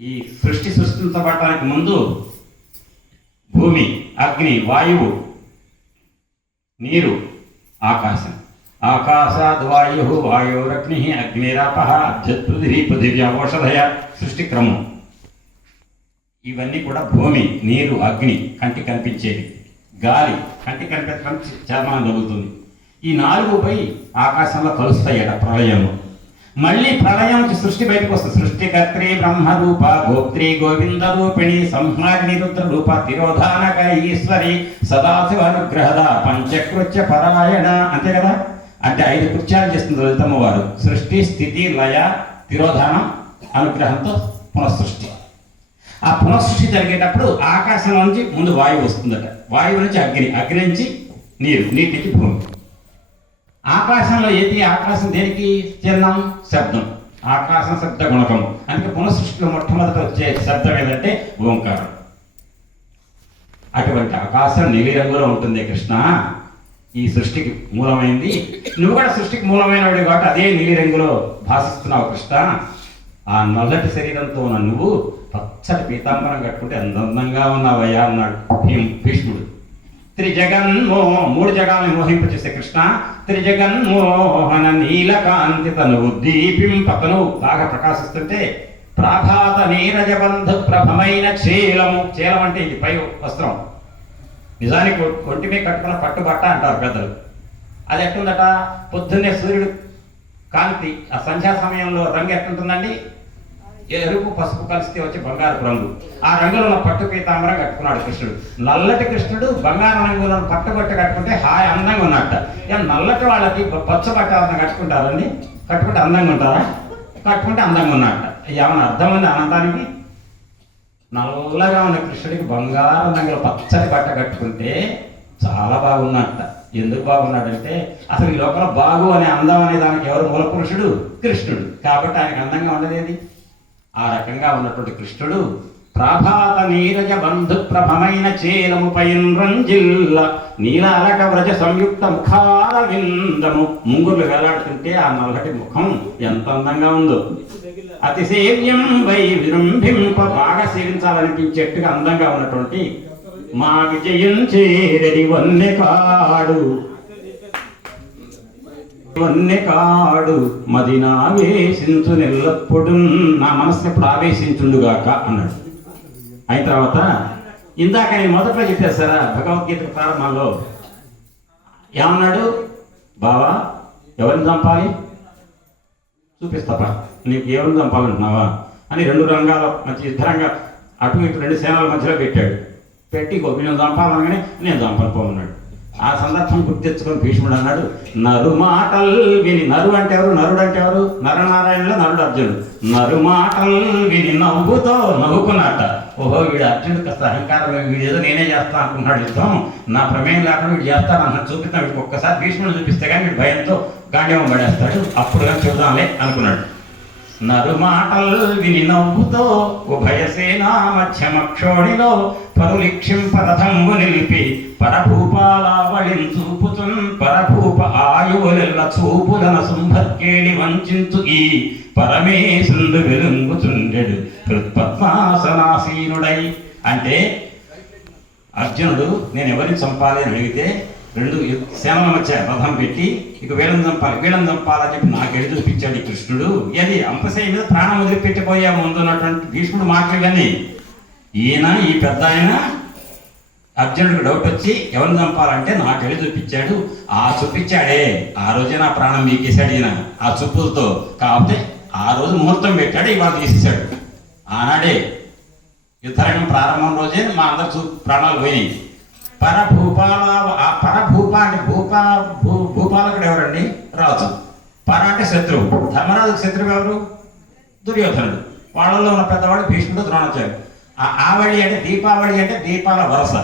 ఈ సృష్టి సృష్టించబడటానికి ముందు భూమి అగ్ని వాయువు నీరు ఆకాశం. ఆకాశాద్ వాయు వాయురగ్ని అగ్నిరాప పృథివీ పృథివ్య ఔషధయ సృష్టి క్రమం. ఇవన్నీ కూడా భూమి నీరు అగ్ని కంటి కనిపించేది గాలి కంటి కనిపించడం చర్మం జరుగుతుంది. ఈ నాలుగుపై ఆకాశంలో ఆకాశంలో కలుస్తాయట ప్రళయంలో మళ్ళీ ప్రళయం నుంచి సృష్టి బయటకు వస్తుంది. సృష్టికర్త్రి బ్రహ్మరూప గోత్రి గోవింద రూపిణి సంహారి రుద్ర రూప తిరోధానక ఈశ్వరి సదాశివ అనుగ్రహద పంచకృత్య పరాయణ. అంతే కదా? అంటే ఐదు కృత్యాలు చేస్తుంది లలితమ్మ వారు. సృష్టి స్థితి లయ తిరోధానం అనుగ్రహంతో పునఃసృష్టి. ఆ పునఃసృష్టి జరిగేటప్పుడు ఆకాశం నుంచి ముందు వాయువు వస్తుందట. వాయువు నుంచి అగ్ని అగ్ని నుంచి నీరు నీటి నుంచి భూమి. ఆకాశంలో ఏది ఆకాశం దేనికి చిహ్నం? శబ్దం. ఆకాశం శబ్ద గుణకం. అందుకే పునఃసృష్టిలో మొట్టమొదట వచ్చే శబ్దం ఏదంటే ఓంకారం. అటువంటి ఆకాశం నీలి రంగులో ఉంటుంది కృష్ణ. ఈ సృష్టికి మూలమైంది. నువ్వు కూడా సృష్టికి మూలమైన వాడు కాబట్టి అదే నీలి రంగులో భాషిస్తున్నావు కృష్ణ. ఆ నల్లటి శరీరంతో ఉన్న నువ్వు పచ్చటి పీతాంబరం కట్టుకుంటే అందంగా ఉన్నావయ్యా అన్నాడు భీష్ముడు. త్రిజగన్మో మూడు జగాలను మోహింపచేసే కృష్ణ త్రిజగన్మోహన నీలకాంతి తను ఉద్దీపింపతను బాగా ప్రకాశిస్తుంటే ప్రాభాత నీరజబంధు ప్రభమైన చీలము చీలం అంటే ఇది పై వస్త్రం. నిజానికి ఒంటి మీద కట్టుకున్న పట్టు బట్ట అంటారు పెద్దలు అది ఎట్టుందట? పొద్దున్నే సూర్యుడు కాంతి ఆ సంధ్యా సమయంలో రంగు ఎట్టుంటుందండి? ఎరుపు పసుపు కలిస్తే వచ్చి బంగారపు రంగు? ఆ రంగులో పట్టు పీతాంబరం కట్టుకున్నాడు కృష్ణుడు. నల్లటి కృష్ణుడు బంగారు రంగులో పట్టు బట్ట కట్టుకుంటే హాయ్ అందంగా ఉన్నట్ట ఇక నల్లటి వాళ్ళకి పచ్చ బట్ట కట్టుకుంటారండి? కట్టుకుంటే అందంగా ఉంటారా? కట్టుకుంటే అందంగా ఉన్నట్ట ఏమన్నా అర్థం ఉంది అనంతానికి నల్లగా ఉన్న కృష్ణుడికి బంగారం రంగుల పచ్చని బట్ట కట్టుకుంటే చాలా బాగున్నట్ట ఎందుకు బాగున్నాడంటే అసలు ఈ లోపల బాగు అనే అందం అనే దానికి ఎవరు మూల పురుషుడు? కృష్ణుడు. కాబట్టి ఆయనకు అందంగా ఉండదేది ఆ రకంగా ఉన్నటువంటి కృష్ణుడు ప్రాభాత నీరజ బంధు ప్రభమైన చేలము రంజిల్ల నీలాలక వ్రజ సంయుక్త ముఖాల విందము. ముంగులు వేలాడుతుంటే ఆ నల్లటి ముఖం ఎంత అందంగా ఉందో. అతిసేవ్యం వై విజృంభింప బాగా సేవించాలనిపించేట్టుగా అందంగా ఉన్నటువంటి మా విజయం చేరని వన్నె కాడు. ఇవన్నీ కాడు మది నావేశించు నెల్లప్పుడు నా మనస్సు ఎప్పుడు ఆవేశించుండుగాక అన్నాడు. అయిన తర్వాత ఇందాక నేను మొదట్లో సరే భగవద్గీత ప్రారంభంలో ఏమన్నాడు? బావా ఎవరిని చంపాలి? చూపిస్తాపా నీకు ఎవరిని చంపాలంటున్నావా? అని రెండు రంగాల మధ్య యుద్ధరంగా అటు ఇటు రెండు సేనల మధ్యలో పెట్టాడు. పెట్టి గోపిని చంపాలనగానే నేను చంపకపోమన్నాడు ఆ సందర్భం గుర్తు తెచ్చుకొని భీష్ముడు అన్నాడు నరుమాటల్ విని నరు అంటే ఎవరు నరుడు అంటే ఎవరు నరనారాయణలో నరుడు అర్జునుడు. నరుమాటల్ విని నవ్వుతో నవ్వుకున్నట్ట ఓహో వీడు అర్జునుడు కాస్త అహంకారం వీడు ఏదో నేనే చేస్తాను అనుకుంటున్నాడు యుద్ధం. నా ప్రమేయం లేకుండా వీడు చేస్తాను అన్న చూపిస్తాను. వీడికి ఒక్కసారి భీష్ముడు చూపిస్తే కానీ వీడు భయంతో గాంధీవం పడేస్తాడు. అప్పుడు కానీ చూద్దాంలే అనుకున్నాడు. నరు మాటల్ విని నవ్వుతో ఉభయ సేనా మధ్యమక్షోణిలో పరులిక్షింప రథంబు నిలిపి పరభూపాలావళిం చూపుతున్ పరభూప ఆయువులెల్ల చూపులన శుంభర్కేడి వంచించు ఈ పరమేశుండు వెలుంగుచుండెడు హృత్పద్మాసనాసీనుడై. అంటే అర్జునుడు నేను ఎవరిని చంపాలి అని అడిగితే రెండు యు- సేనల మధ్య రథం పెట్టి ఇక వీళ్ళని చంపాలి వీళ్ళని చంపాలని చెప్పి నాకు ఎడు చూపించాడు ఈ కృష్ణుడు. ఇది అంపశయ్య మీద ప్రాణం వదిలిపెట్టిపోయా ముందు ఉన్నటువంటి భీష్ముడు మాటలు కానీ. ఈయన ఈ పెద్ద ఆయన అర్జునుడికి డౌట్ వచ్చి ఎవరిని చంపాలంటే నాకు ఎడు చూపించాడు. ఆ చూపించాడే. ఆ రోజే నా ప్రాణం మీకేశాడు ఈయన ఆ చూపులతో. కాకపోతే ఆ రోజు ముహూర్తం పెట్టాడు ఇవాళ తీసేశాడు. ఆనాడే యుద్ధరంగం ప్రారంభం రోజే మా అందరు చూ ప్రాణాలు పోయినాయి. పరభూపాల ఆ భూపా భూ భూపాలకుడు ఎవరండి? రాజు. పర అంటే శత్రువు. ధర్మరాజుకు శత్రువు ఎవరు? దుర్యోధనుడు. వాళ్ళల్లో ఉన్న పెద్దవాడు భీష్ముడు ద్రోణాచార్యుడు. ఆ ఆవళి అంటే దీపావళి అంటే దీపాల వరస.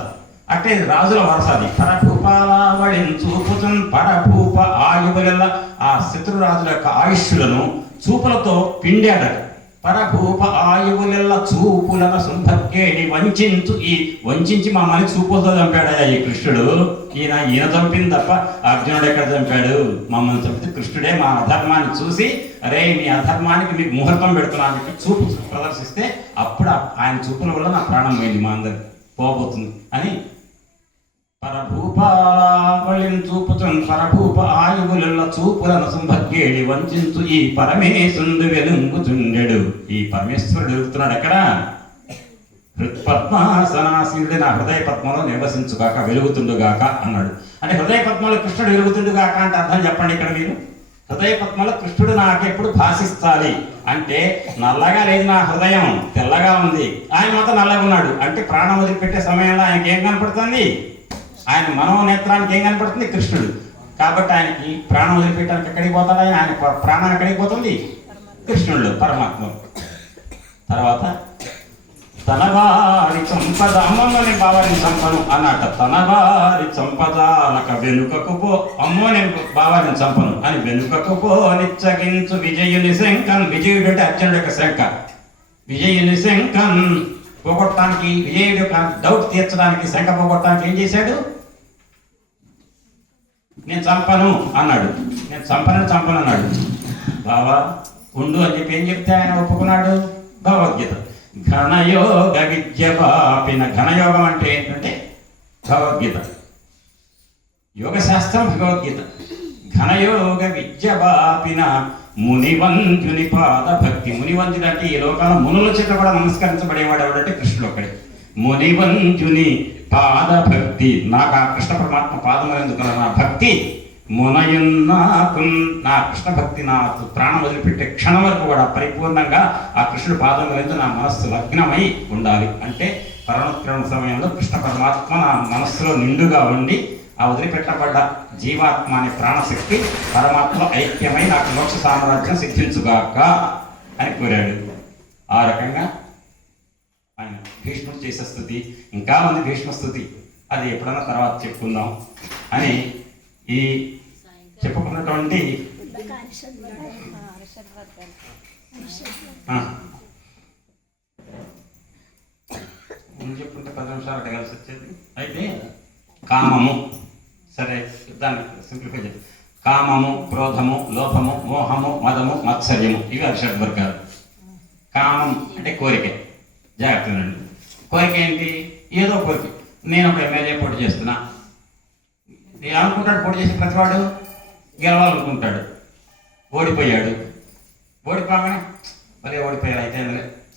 అంటే ఇది రాజుల వరస అది. పరభూపాలావళి చూపుచున్ పరభూప ఆయువుల ఆ శత్రురాజుల యొక్క ఆయుష్యులను చూపులతో పిండాడట. పరభూప ఆయువులెల్ల చూపులను సుంభక్కేని వంచించు ఈ వంచించి మమ్మల్ని చూపులతో చంపాడయ్యా ఈ కృష్ణుడు. ఈయన ఈయన చంపింది తప్ప అర్జునుడు ఎక్కడ చంపాడు? మమ్మల్ని చంపితే కృష్ణుడే మా అధర్మాన్ని చూసి అరే మీ అధర్మానికి మీకు ముహూర్తం పెడుతున్నాను చెప్పి చూపు ప్రదర్శిస్తే అప్పుడు ఆయన చూపుల వల్ల నా ప్రాణం పోయింది మా అందరికి. పోబోతుంది. అని పరభూపాలిని చూపుతున్ పరభూప ఆయువుల చూపులను సంభగ్గేడి వంచు ఈ పరమేశుండు వెలుంగుతుండెడు. ఈ పరమేశ్వరుడు ఎదుగుతున్నాడు ఎక్కడ? హృత్పద్మాసనాశీనుడి నా హృదయ పద్మంలో నివసించుగాక వెలుగుతుండుగాక అన్నాడు. అంటే హృదయ పద్మంలో కృష్ణుడు వెలుగుతుండుగాక అంటే అర్థం చెప్పండి ఇక్కడ మీరు. హృదయ పద్మంలో కృష్ణుడు నాకెప్పుడు భాషిస్తాలి అంటే నల్లగా లేదు నా హృదయం తెల్లగా ఉంది. ఆయన మాత్రం నల్లగా ఉన్నాడు. అంటే ప్రాణం వదిలిపెట్టే సమయంలో ఆయనకి ఏం కనపడుతుంది? ఆయన మనోనేత్రానికి ఏం కనపడుతుంది? కృష్ణుడు. కాబట్టి ఆయనకి ప్రాణం వదిలిపెట్టడానికి ఎక్కడికి పోతాడు ఆయన? ఆయన ప్రాణం ఎక్కడికి పోతుంది? కృష్ణుడు పరమాత్మ తర్వాత తనవారి సంపద అమ్మమ్మని బావాని చంపను అన్నట. తనవారి సంపదాలక వెనుకకు పో అమ్మో నేను బావాని చంపను. అని వెనుకకు పో నిచ్చగించు విజయుని శంకన్ విజయుడు అంటే అర్జునుడు యొక్క శంక విజయుని శంకన్ పోగొట్టడానికి విజయుడు డౌట్ తీర్చడానికి శంక పోగొట్టడానికి ఏం చేశాడు? నేను చంపను అన్నాడు. నేను చంపను చంపను అన్నాడు. బావా ఉండు అని చెప్పి ఏం చెప్తే ఆయన ఒప్పుకున్నాడు? భగవద్గీత. ఘనయోగ విద్య పాపిన ఘనయోగం అంటే ఏంటంటే భగవద్గీత. యోగ శాస్త్రం భగవద్గీత. ఘనయోగ విద్య పాపిన మునివంతుని పాద భక్తి మునివంతుడు అంటే ఈ లోకాల మునుల చేత కూడా నమస్కరించబడేవాడు ఎవడంటే కృష్ణుడు ఒక్కడే. మునివంతుని పాద భక్తి నాకు ఆ కృష్ణ పరమాత్మ పాదం ఎందుకు నా భక్తి మునయున్నాకు నా కృష్ణ భక్తి నా ప్రాణం వదిలిపెట్టే క్షణం వరకు కూడా పరిపూర్ణంగా ఆ కృష్ణుడు పాదం నా మనస్సు లగ్నమై ఉండాలి. అంటే పరమక్రమ సమయంలో కృష్ణ పరమాత్మ నా మనస్సులో నిండుగా ఉండి ఆ వదిలిపెట్టబడ్డ జీవాత్మ అనే ప్రాణశక్తి పరమాత్మ ఐక్యమై నాకు మోక్ష సామ్రాజ్యం సిద్ధించుగాక అని కోరాడు. ఆ రకంగా ఆయన భీష్ముడు చేసే స్థుతి ఇంకా మంది భీష్మ స్థుతి అది ఎప్పుడన్నా తర్వాత చెప్పుకుందాం అని ఈ చెప్పుకున్నటువంటి చెప్పుకుంటే పది నిమిషాలు అడగాల్సి వచ్చేది. అయితే కామము. సరే దాన్ని సింప్లిఫై చేద్దాం. కామము క్రోధము లోపము మోహము మదము మత్సర్యము. ఇవి అరిషడ్ వర్గాలు కామం అంటే కోరిక. జాగ్రత్త కోరిక ఏంటి ఏదో కోరిక. నేను ఒక ఎమ్మెల్యే పోటీ చేస్తున్నా. అనుకుంటాడు పోటీ చేసి ప్రతివాడు? గెలవాలనుకుంటాడు. ఓడిపోయాడు. ఓడిపోగానే భలే ఓడిపోయారు అయితే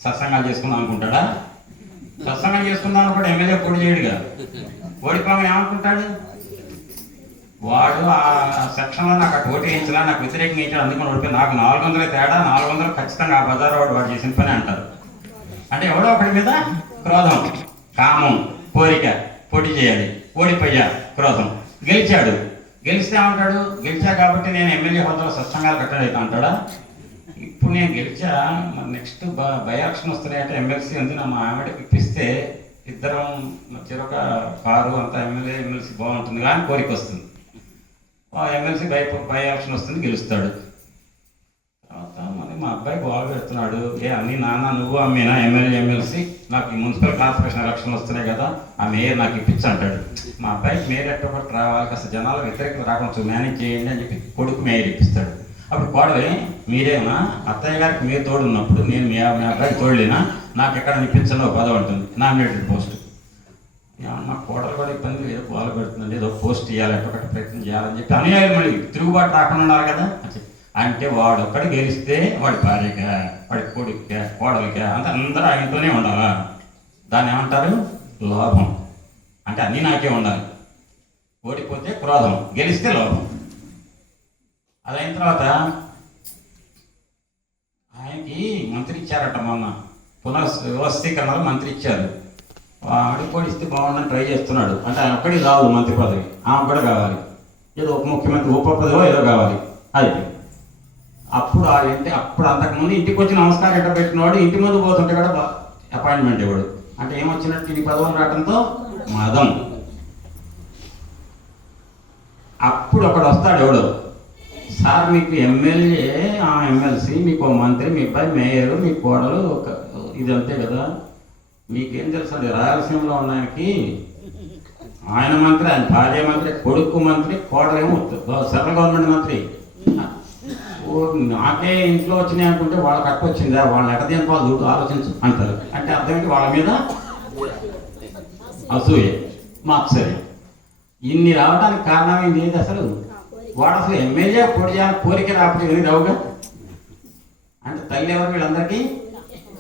సత్సంగాలు చేసుకుందాం అనుకుంటాడా? సత్సంగం చేసుకుందాం అనుకుంటే ఎమ్మెల్యే పోటీ చేయడుగా ఓడిపోగానే ఏమనుకుంటాడు? వాడు ఆ సెక్షన్లో నాకు అటు ఓటు వేయించలా నాకు వ్యతిరేకంగా వేయించాడు అందుకని ఓడిపోయి నాకు నాలుగు వందల తేడా నాలుగు వందలు ఖచ్చితంగా ఆ బజార్ వాడు వాడు చేసిన పని అంటారు. అంటే ఎవడో ఒకటి మీద క్రోధం. కామం కోరిక పోటీ చేయాలి. ఓడిపోయా క్రోధం. గెలిచాడు. గెలిస్తే ఉంటాడు గెలిచా కాబట్టి నేను ఎమ్మెల్యే హోదాలో సత్సంగాలు కట్టలేదు అంటాడా? ఇప్పుడు నేను గెలిచా మరి నెక్స్ట్ బై ఎలక్షన్ వస్తున్నాయంటే ఎమ్మెల్సీ ఉంది నా మా ఆవిడకి ఇప్పిస్తే ఇద్దరం చెరొక కారు అంత ఎమ్మెల్యే ఎమ్మెల్సీ బాగుంటుంది కానీ కోరిక వస్తుంది. ఎమ్మెల్సీ బై బై ఆప్షన్ వస్తుంది గెలుస్తాడు. అబ్బాయి బాగా పెడుతున్నాడు. ఏ అన్ని నాన్న నువ్వు అమ్మేనా ఎమ్మెల్యే ఎమ్మెల్సీ నాకు ఈ మున్సిపల్ కార్పొరేషన్ ఎలక్షన్లు వస్తున్నాయి కదా ఆ మేయర్ నాకు ఇప్పించి అంటాడు. మా అబ్బాయికి మేయర్ ఎట్టబట్టి రావాలి కాస్త జనాల వ్యతిరేకత రాకుండా మేనేజ్ చేయండి అని చెప్పి కొడుకు మేయర్ ఇప్పిస్తాడు. అప్పుడు కోడలి మీరేనా? అత్తయ్య గారికి మీరు తోడు ఉన్నప్పుడు నేను మీ మీ అబ్బాయికి తోడులేనా? నాకు ఎక్కడ ఇప్పించలో పదవి ఉంటుంది. Nominated post. మా కోడలు కూడా ఇబ్బంది ఏదో గోల పెడుతుందండి ఏదో పోస్ట్ ఇవ్వాలి ఎట్టొకటి ప్రయత్నం చేయాలని చెప్పి అనుయాయులు మళ్ళీ తిరుగుబాటు రాకుండా ఉన్నారు కదా అని చెప్పి. అంటే వాడు ఒక్కడి గెలిస్తే వాడి భార్యక వాడి కొడుక కోడలిక అంత అందరూ ఆయనతోనే ఉండాలా? దాన్ని ఏమంటారు లోభం. అంటే అన్నీ నాకే ఉండాలి. ఓడిపోతే క్రోధం గెలిస్తే లోభం. అదైన తర్వాత ఆయనకి మంత్రి ఇచ్చారట మొన్న. పునః వ్యవస్థీకరణలో మంత్రి ఇచ్చారు. వాడు కూడా ఇస్తే బాగుండని ట్రై చేస్తున్నాడు. అంటే ఆయన ఒక్కడికి రాదు మంత్రి పదవి. ఆమె కూడా కావాలి. ఏదో ఉప ముఖ్యమంత్రి ఉప పదవో ఏదో కావాలి. అది. అప్పుడు ఆ ఇంటి అప్పుడు అంతకుముందు ఇంటికి వచ్చి నమస్కారం ఎక్కడ పెట్టినవాడు? ఇంటి ముందు పోతుంటే కూడా అపాయింట్మెంట్ ఇవ్వడు. అంటే ఏమొచ్చినట్టు ఇది పదవులు రావడంతో? మదం. అప్పుడు ఒకడు వస్తాడు ఎవడు? సార్ మీకు ఎమ్మెల్యే ఆ ఎమ్మెల్సీ మీకు మంత్రి మీ అబ్బాయి మేయర్ మీ కోడలు ఒక ఇది అంతే కదా. మీకేం తెలుసు అండి? రాయలసీమలో ఉన్న ఆయన మంత్రి ఆయన భార్య మంత్రి కొడుకు మంత్రి కోడలేమో సెంట్రల్ గవర్నమెంట్ మంత్రి. నాకే ఇంట్లో వచ్చినాయి అనుకుంటే వాళ్ళకి అక్క వచ్చిందా? వాళ్ళ ఎక్కడ వాళ్ళు చూడు ఆలోచించు అంటారు. అంటే అర్థమైంది వాళ్ళ మీద అసూయ మాత్సర్యం. ఇన్ని రావడానికి కారణం ఏంటి? ఏది అసలు? వాడు అసలు ఎమ్మెల్యే పొడి చేయాలని కోరిక రాకపోతే రావుగా? అంటే తల్లి ఎవరు? వీళ్ళందరికీ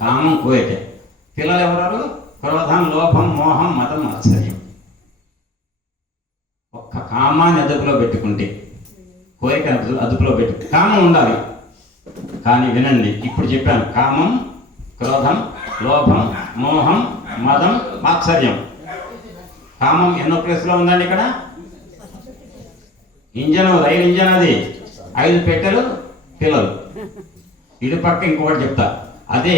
కామం కోరిక. పిల్లలు ఎవరు క్రోధం లోపం మోహం మతం ఆశ్చర్యం ఒక్క కామాన్ని అదుపులో పెట్టుకుంటే కోరిక అదుపులో పెట్టు. కామం ఉండాలి. కానీ వినండి ఇప్పుడు చెప్పాను. కామం క్రోధం లోభం మోహం మదం మాత్సర్యం. కామం ఎన్నో ప్లేస్లో ఉందండి ఇక్కడ? ఇంజన్ రైలు ఇంజన్ అది. ఐదు పెట్టెలు పిల్లలు. ఇటు పక్క ఇంకొకటి చెప్తా. అదే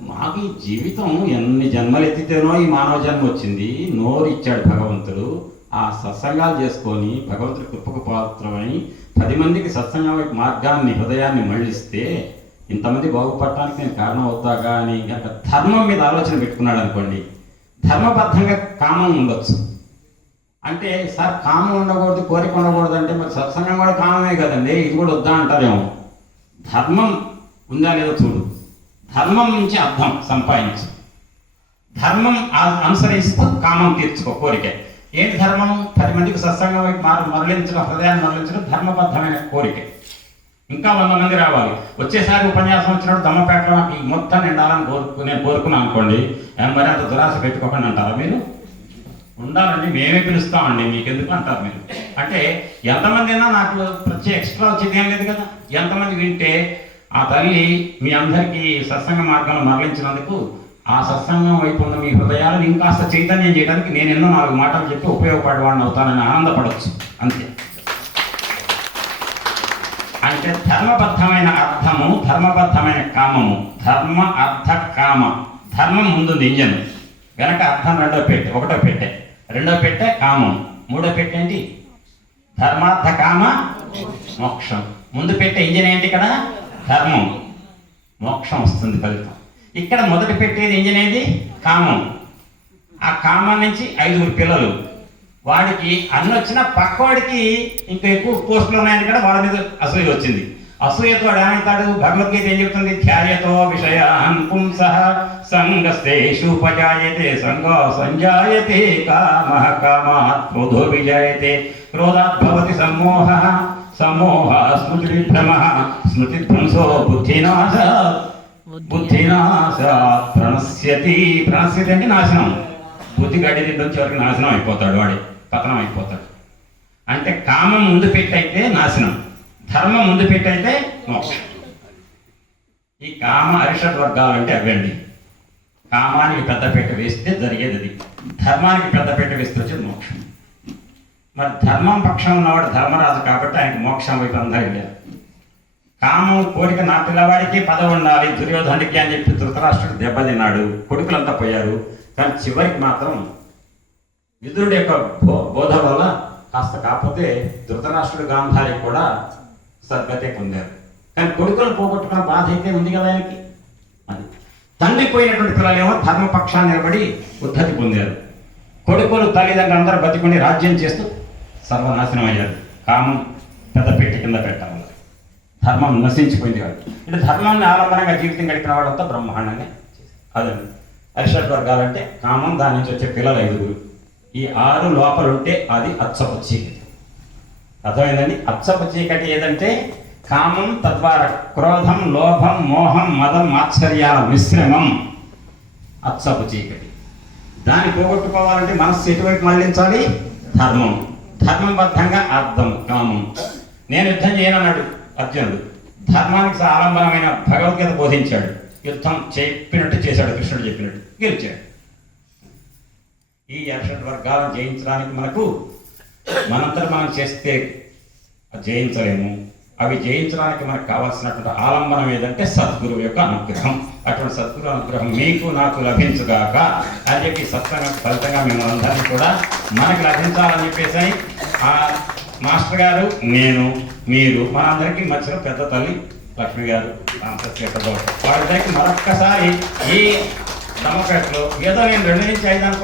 మాకు ఈ జీవితం ఎన్ని జన్మలు ఎత్తితేనో ఈ మానవ జన్మ వచ్చింది. నోరు ఇచ్చాడు భగవంతుడు. ఆ సత్సంగాలు చేసుకొని భగవంతుడి కృపకు పాత్రమై పది మందికి సత్సంగం మార్గాన్ని హృదయాన్ని మళ్ళిస్తే ఇంతమంది బాగుపడటానికి నేను కారణం అవుతాగా అని ఒక ధర్మం మీద ఆలోచన పెట్టుకున్నాడు అనుకోండి ధర్మబద్ధంగా కామం ఉండొచ్చు. అంటే సార్ కామం ఉండకూడదు కోరిక ఉండకూడదు అంటే మరి సత్సంగం కూడా కామమే కదండి ఇది కూడా వద్దా అంటారేమో. ధర్మం ఉందా లేదో చూడు. ధర్మం నుంచి అర్థం సంపాదించు. ధర్మం అనుసరిస్తూ కామం తీర్చుకో కోరిక. ఏంటి ధర్మం? పది మందికి సత్సంగం వైపు మరలించడం హృదయాన్ని మరలించడం ధర్మబద్ధమైన కోరిక. ఇంకా వంద మంది రావాలి. వచ్చేసారి ఉపన్యాసం వచ్చినప్పుడు దమ్మపేట నాకు ఈ మొత్తం నిండాలని కోరుకు నేను కోరుకున్నాను అనుకోండి. మరి అంత దురాశ పెట్టుకోకండి అంటారా మీరు? ఉండాలండి మేమే పిలుస్తామండి మీకెందుకు అంటారు మీరు? అంటే ఎంతమంది అయినా నాకు ప్రత్యేక ఎక్స్ట్రా వచ్చేది ఏం లేదు కదా. ఎంతమంది వింటే ఆ తల్లి మీ అందరికీ సత్సంగ మార్గంలో మరలించినందుకు ఆ సత్సంగం వైపు ఉన్న మీ హృదయాలను ఇంకాస్త చైతన్యం చేయడానికి నేను ఎన్నో నాలుగు మాటలు చెప్పి ఉపయోగపడేవాడిని అవుతానని ఆనందపడవచ్చు అంతే. అంటే ధర్మబద్ధమైన అర్థము ధర్మబద్ధమైన కామము. ధర్మ అర్థ కామ. ధర్మం ముందుంది ఇంజన్ వెనక అర్థం రెండో పెట్టె ఒకటో పెట్టె. రెండో పెట్టె కామం. మూడో పెట్టె ఏంటి? ధర్మార్థ కామ మోక్షం. ముందు పెట్టే ఇంజన్ ఏంటి ఇక్కడ? ధర్మం. మోక్షం వస్తుంది ఫలితం. ఇక్కడ మొదటి పెట్టేది ఇంజన్ ఏది కామం. ఆ కామం నుంచి ఐదుగురు పిల్లలు. వాడికి అన్న వచ్చిన పక్కవాడికి ఇంకా ఎక్కువ పోస్టులు ఉన్నాయని కూడా వాళ్ళ మీద అసూయ వచ్చింది. అసూయతో ఏమంటాడు భగవద్గీత ఏం చెప్తుంది? ధ్యాయతో విషయాన్ పుంస సంగస్తేషు ఉపజాయతే సంజాయతే కామ కామాత్ క్రోధో విజాయతే. క్రోధాత్ భవతి సమ్మోహ సమ్మోహ స్మృతి విభ్రమ స్మృతి బుద్ధినాశ బుద్ధినాశ ప్రణశ్యతి. ప్రణశ్యతి అంటే నాశనం. బుద్ధి గడ్డి నుంచి వరకు నాశనం అయిపోతాడు వాడి పతనం అయిపోతాడు. అంటే కామం ముందు పెట్టయితే నాశనం ధర్మం ముందు పెట్టయితే మోక్షం. ఈ కామ అరిషడ్ వర్గాలు అంటే అవ్వండి. కామానికి పెద్దపీట వేస్తే జరిగేది అది. ధర్మానికి పెద్దపీట వేస్తే వచ్చేది మోక్షం. మరి ధర్మం పక్షం ఉన్నవాడు ధర్మరాజు కాబట్టి ఆయనకి మోక్షం వైపు అందరూ వెళ్ళారు కామం కోరిక నా పిల్లవాడికి పదవి ఉండాలి దుర్యోధనుడికి అని చెప్పి ధృతరాష్ట్రుడు దెబ్బతిన్నాడు. కొడుకులంతా పోయారు. కానీ చివరికి మాత్రం విదురుడి యొక్క బో బోధ వల్ల కాస్త కాకపోతే ధృతరాష్ట్రుడు గాంధారి కూడా సద్గతే పొందారు. కానీ కొడుకులు పోగొట్టుకున్న బాధ అయితే ఉంది కదా ఆయనకి. అది తండ్రి పోయినటువంటి పిల్లలేమో ధర్మపక్షాన్ని నిలబడి ఉద్ధతి పొందారు. కొడుకులు తల్లిదండ్రులు అందరూ బతికొని రాజ్యం చేస్తూ సర్వనాశనం అయ్యారు కామం పెద్ద పెట్టి కింద పెట్టాలి. ధర్మం నశించిపోయింది కాదు. అంటే ధర్మాన్ని ఆలంబనంగా జీవితం గడిపిన వాళ్ళంతా బ్రహ్మాండంగా అదండి అరిషడ్ వర్గాలంటే కామం దాని నుంచి వచ్చే పిల్లలు ఐదుగురు. ఈ ఆరు లోపల ఉంటే అది అచ్చపు చీకటి అర్థమైందండి? అచ్చపు చీకటి ఏదంటే కామం తద్వారా క్రోధం లోభం మోహం మదం ఆశ్చర్యాల మిశ్రమం అచ్చపు చీకటి దాన్ని పోగొట్టుకోవాలంటే మనస్సు ఎటువైపు మళ్ళించాలి? ధర్మం. ధర్మబద్ధంగా అర్థం కామం. నేను యుద్ధం చేయనన్నాడు. అర్జునుడు ధర్మానికి ఆలంబనమైన భగవద్గీత బోధించాడు. యుద్ధం చెప్పినట్టు చేశాడు కృష్ణుడు చెప్పినట్టు గెలిచాడు. ఈ అర్షడ్ వర్గాలను జయించడానికి మనకు మనంతట మనం చేస్తే జయించలేము. అవి జయించడానికి మనకు కావాల్సినటువంటి ఆలంబనం ఏదంటే సద్గురువు యొక్క అనుగ్రహం. అటువంటి సద్గురు అనుగ్రహం మీకు నాకు లభించుగాక అని చెప్పి సత్సంగ ఫలితంగా మిమ్మల్ని అందరినీ కూడా మనకు లభించాలని చెప్పేసి ఆ మాస్టర్ గారు నేను మీరు మనందరికీ మధ్యలో పెద్ద తల్లి లక్ష్మి గారు రామసత్యతో వాళ్ళ దగ్గర మరొక్కసారి ఈ డెమోక్రాట్లో ఏదో నేను రెండు నుంచి ఐదు అనుకున్నాను